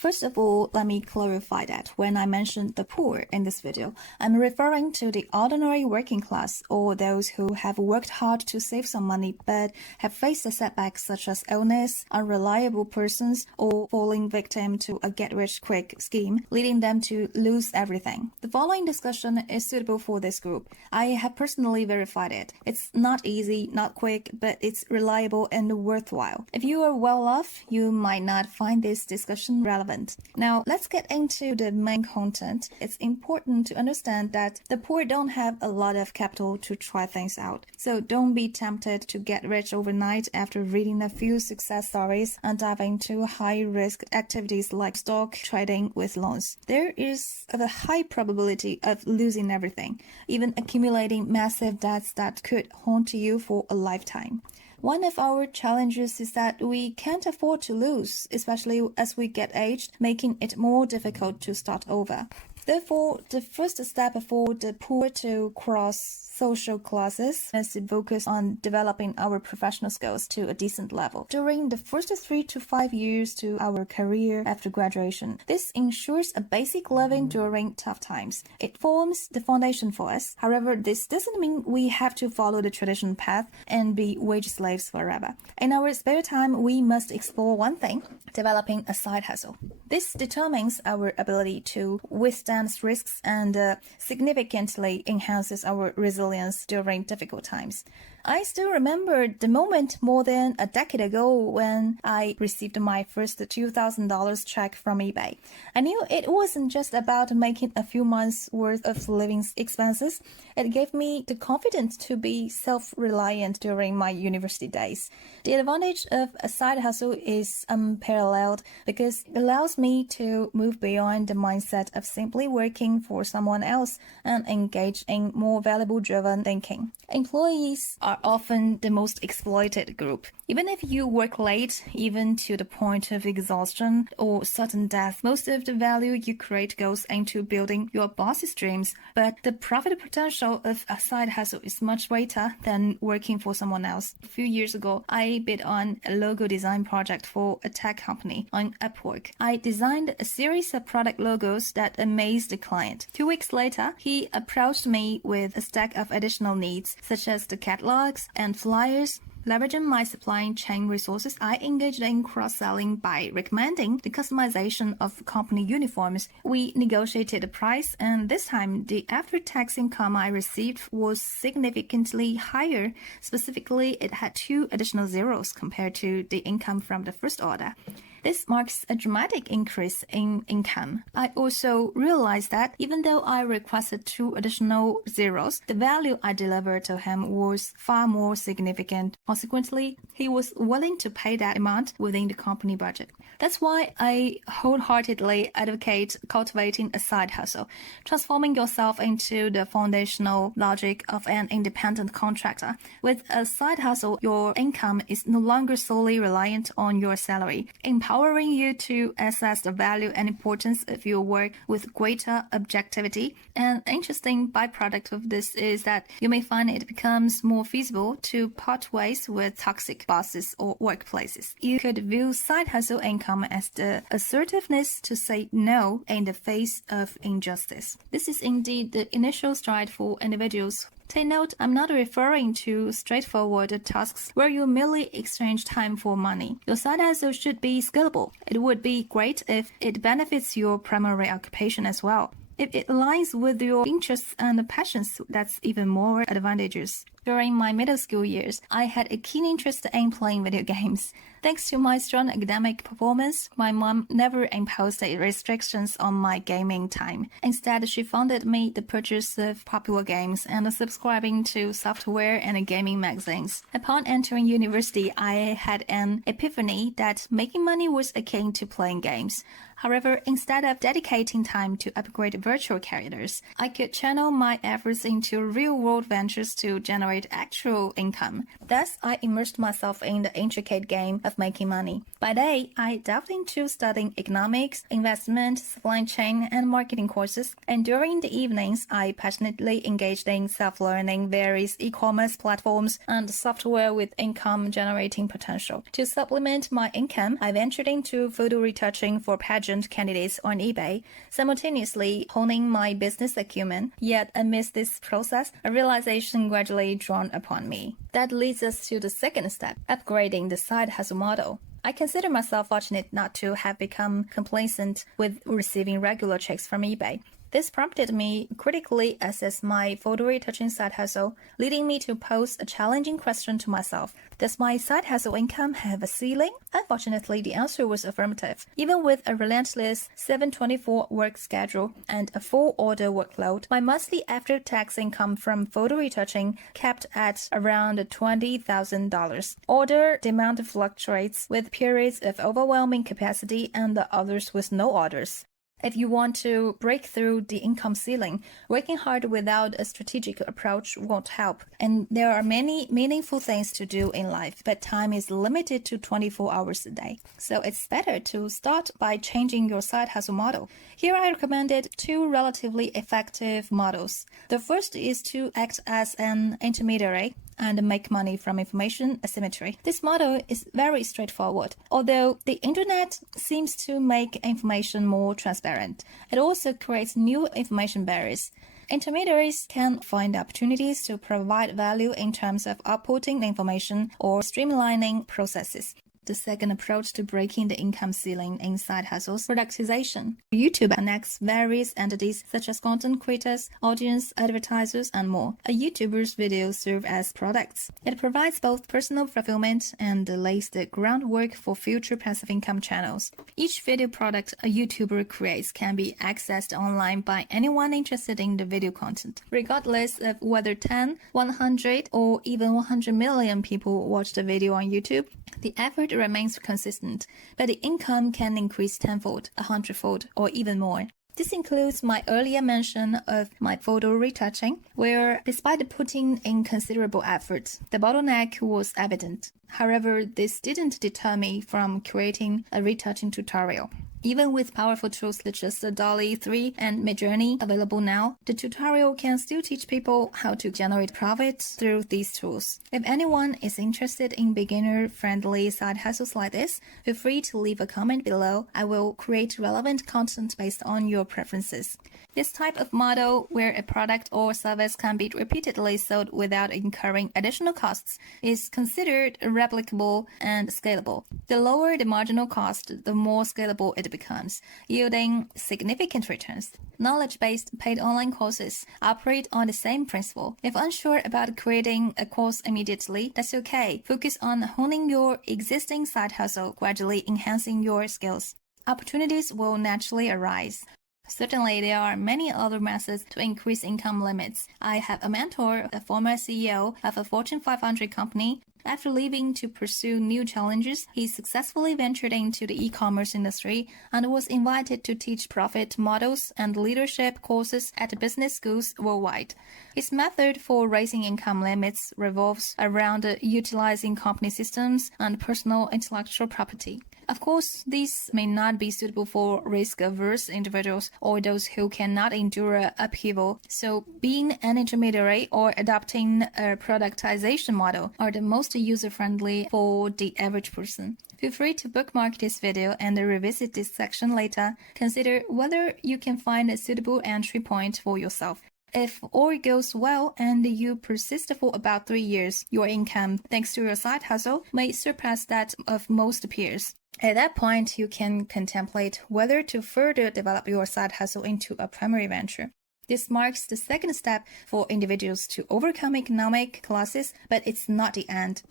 First of all, let me clarify that when I mentioned the poor in this video, I'm referring to the ordinary working class or those who have worked hard to save some money but have faced setbacks such as illness, unreliable persons, or falling victim to a get-rich-quick scheme, leading them to lose everything. The following discussion is suitable for this group. I have personally verified it. It's not easy, not quick, but it's reliable and worthwhile. If you are well off, you might not find this discussion relevant. Now, let's get into the main content. It's important to understand that the poor don't have a lot of capital to try things out. So don't be tempted to get rich overnight after reading a few success stories and dive into high-risk activities like stock trading with loans. There is a high probability of losing everything, even accumulating massive debts that could haunt you for a lifetime. One of our challenges is that we can't afford to lose, especially as we get aged, making it more difficult to start over. Therefore, the first step for the poor to cross social classes is to focus on developing our professional skills to a decent level during the first 3 to 5 years to our career after graduation. This ensures a basic living during tough times. It forms the foundation for us. However, this doesn't mean we have to follow the traditional path and be wage slaves forever. In our spare time, we must explore one thing: developing a side hustle. This determines our ability to withstand risks and significantly enhances our resilience during difficult times. I still remember the moment more than a decade ago when I received my first $2,000 check from eBay. I knew it wasn't just about making a few months' worth of living expenses. It gave me the confidence to be self-reliant during my university days. The advantage of a side hustle is unparalleled because it allows me to move beyond the mindset of simply working for someone else and engage in more valuable-driven thinking. Employees are often the most exploited group. Even if you work late, even to the point of exhaustion or sudden death, most of the value you create goes into building your boss's dreams. But the profit potential of a side hustle is much greater than working for someone else. A few years ago, I bid on a logo design project for a tech company on Upwork. I designed a series of product logos that amazed the client. 2 weeks later, he approached me with a stack of additional needs, such as the catalogs and flyers. Leveraging my supply chain resources, I engaged in cross-selling by recommending the customization of company uniforms. We negotiated the price, and this time the after-tax income I received was significantly higher. Specifically, it had 2 additional zeros compared to the income from the first order. This marks a dramatic increase in income. I also realized that even though I requested 2 additional zeros, the value I delivered to him was far more significant. Consequently, he was willing to pay that amount within the company budget. That's why I wholeheartedly advocate cultivating a side hustle, transforming yourself into the foundational logic of an independent contractor. With a side hustle, your income is no longer solely reliant on your salary, empowering you to assess the value and importance of your work with greater objectivity. An interesting byproduct of this is that you may find it becomes more feasible to part ways with toxic bosses or workplaces. You could view side hustle income as the assertiveness to say no in the face of injustice. This is indeed the initial stride for individuals. Take note, I'm not referring to straightforward tasks where you merely exchange time for money. Your side hustle should be scalable. It would be great if it benefits your primary occupation as well. If it aligns with your interests and passions, that's even more advantageous. During my middle school years, I had a keen interest in playing video games. Thanks to my strong academic performance, my mom never imposed restrictions on my gaming time. Instead, she funded me the purchase of popular games and subscribing to software and gaming magazines. Upon entering university, I had an epiphany that making money was akin to playing games. However, instead of dedicating time to upgrade virtual characters, I could channel my efforts into real-world ventures to generate actual income. Thus, I immersed myself in the intricate game of making money. By day, I delved into studying economics, investment, supply chain, and marketing courses, and during the evenings, I passionately engaged in self-learning various e-commerce platforms and software with income-generating potential. To supplement my income, I ventured into photo retouching for pageants urgent candidates on eBay, simultaneously honing my business acumen. Yet, amidst this process, a realization gradually dawned upon me. That leads us to the second step, upgrading the side hustle model. I consider myself fortunate not to have become complacent with receiving regular checks from eBay. This prompted me critically assess my photo retouching side hustle, leading me to pose a challenging question to myself. Does my side hustle income have a ceiling? Unfortunately, the answer was affirmative. Even with a relentless 7/24 work schedule and a full order workload, my monthly after-tax income from photo retouching kept at around $20,000. Order demand fluctuates, with periods of overwhelming capacity and others with no orders. If you want to break through the income ceiling, working hard without a strategic approach won't help. And there are many meaningful things to do in life, but time is limited to 24 hours a day. So it's better to start by changing your side hustle model. Here I recommended two relatively effective models. The first is to act as an intermediary and make money from information asymmetry. This model is very straightforward. Although the internet seems to make information more transparent, it also creates new information barriers. Intermediaries can find opportunities to provide value in terms of outputting information or streamlining processes. The second approach to breaking the income ceiling in side hustles, productization. YouTube connects various entities such as content creators, audience, advertisers, and more. A YouTuber's videos serve as products. It provides both personal fulfillment and lays the groundwork for future passive income channels. Each video product a YouTuber creates can be accessed online by anyone interested in the video content, regardless of whether 10, 100, or even 100 million people watch the video on YouTube. The effort remains consistent, but the income can increase tenfold, 100-fold, or even more. This includes my earlier mention of my photo retouching, where despite putting in considerable effort, the bottleneck was evident. However, this didn't deter me from creating a retouching tutorial. Even with powerful tools such as the DALL-E 3 and Midjourney available now, the tutorial can still teach people how to generate profit through these tools. If anyone is interested in beginner-friendly side hustles like this, feel free to leave a comment below. I will create relevant content based on your preferences. This type of model, where a product or service can be repeatedly sold without incurring additional costs, is considered replicable and scalable. The lower the marginal cost, the more scalable it becomes, yielding significant returns. Knowledge-based paid online courses operate on the same principle. If unsure about creating a course immediately, that's okay. Focus on honing your existing side hustle, gradually enhancing your skills. Opportunities will naturally arise. Certainly, there are many other methods to increase income limits. I have a mentor, a former CEO of a Fortune 500 company. After leaving to pursue new challenges, he successfully ventured into the e-commerce industry and was invited to teach profit models and leadership courses at business schools worldwide. His method for raising income limits revolves around utilizing company systems and personal intellectual property. Of course, these may not be suitable for risk-averse individuals or those who cannot endure upheaval, so being an intermediary or adopting a productization model are the most user-friendly for the average person. Feel free to bookmark this video and revisit this section later. Consider whether you can find a suitable entry point for yourself. If all goes well and you persist for about 3 years, your income, thanks to your side hustle, may surpass that of most peers. At that point, you can contemplate whether to further develop your side hustle into a primary venture. This marks the second step for individuals to overcome economic classes, but it's not the end.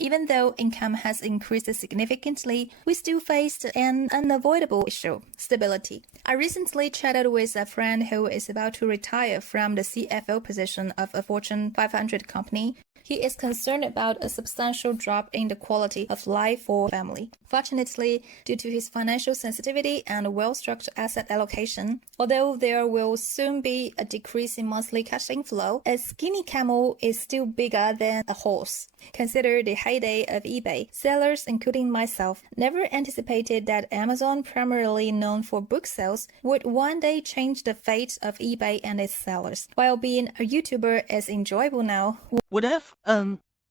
Even though income has increased significantly, we still faced an unavoidable issue: stability. I recently chatted with a friend who is about to retire from the CFO position of a Fortune 500 company. He is concerned about a substantial drop in the quality of life for family. Fortunately, due to his financial sensitivity and well-structured asset allocation, although there will soon be a decrease in monthly cash inflow, a skinny camel is still bigger than a horse. Consider the heyday of eBay. Sellers, including myself, never anticipated that Amazon, primarily known for book sales, would one day change the fate of eBay and its sellers. While being a YouTuber is enjoyable now, Would have?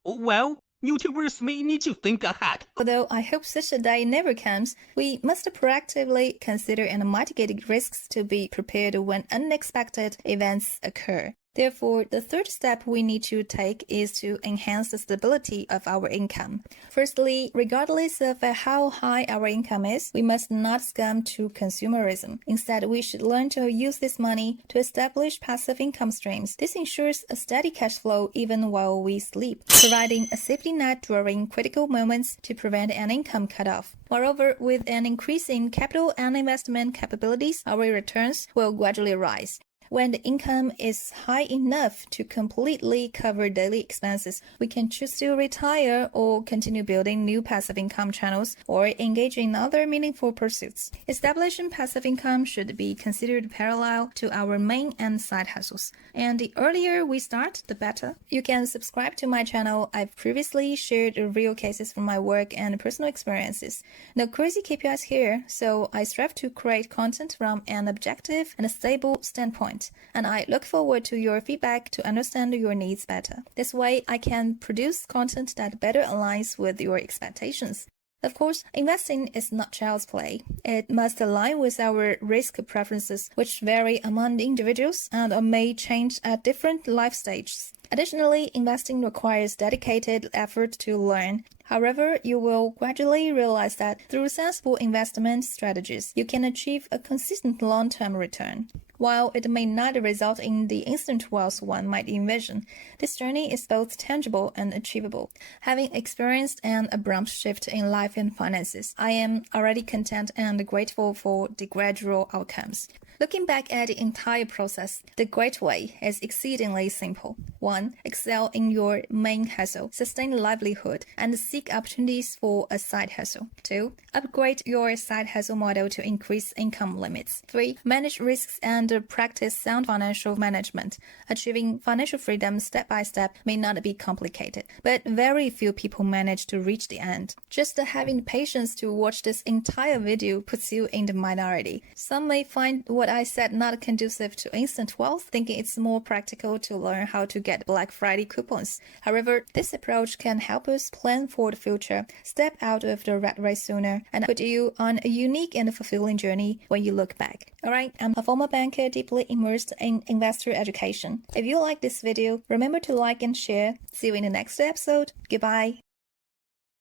Well, YouTubers may need to think ahead. Although I hope such a day never comes, we must proactively consider and mitigate risks to be prepared when unexpected events occur. Therefore, the third step we need to take is to enhance the stability of our income. Firstly, regardless of how high our income is, we must not succumb to consumerism. Instead, we should learn to use this money to establish passive income streams. This ensures a steady cash flow even while we sleep, providing a safety net during critical moments to prevent an income cutoff. Moreover, with an increase in capital and investment capabilities, our returns will gradually rise. When the income is high enough to completely cover daily expenses, we can choose to retire or continue building new passive income channels or engage in other meaningful pursuits. Establishing passive income should be considered parallel to our main and side hustles. And the earlier we start, the better. You can subscribe to my channel. I've previously shared real cases from my work and personal experiences. No crazy KPIs here, so I strive to create content from an objective and a stable standpoint. And I look forward to your feedback to understand your needs better. This way, I can produce content that better aligns with your expectations. Of course, investing is not child's play. It must align with our risk preferences, which vary among individuals and may change at different life stages. Additionally, investing requires dedicated effort to learn. However, you will gradually realize that through sensible investment strategies, you can achieve a consistent long-term return. While it may not result in the instant wealth one might envision, this journey is both tangible and achievable. Having experienced an abrupt shift in life and finances, I am already content and grateful for the gradual outcomes. Looking back at the entire process, the great way is exceedingly simple. 1. Excel in your main hustle, sustain a livelihood, and seek opportunities for a side hustle. 2. Upgrade your side hustle model to increase income limits. 3. Manage risks and practice sound financial management. Achieving financial freedom step by step may not be complicated, but very few people manage to reach the end. Just having the patience to watch this entire video puts you in the minority. Some may find what I said not conducive to instant wealth, thinking it's more practical to learn how to get Black Friday coupons. However, this approach can help us plan for the future, step out of the rat race sooner, and put you on a unique and fulfilling journey when you look back. Alright, I'm a former banker deeply immersed in investor education. If you like this video, remember to like and share. See you in the next episode. Goodbye.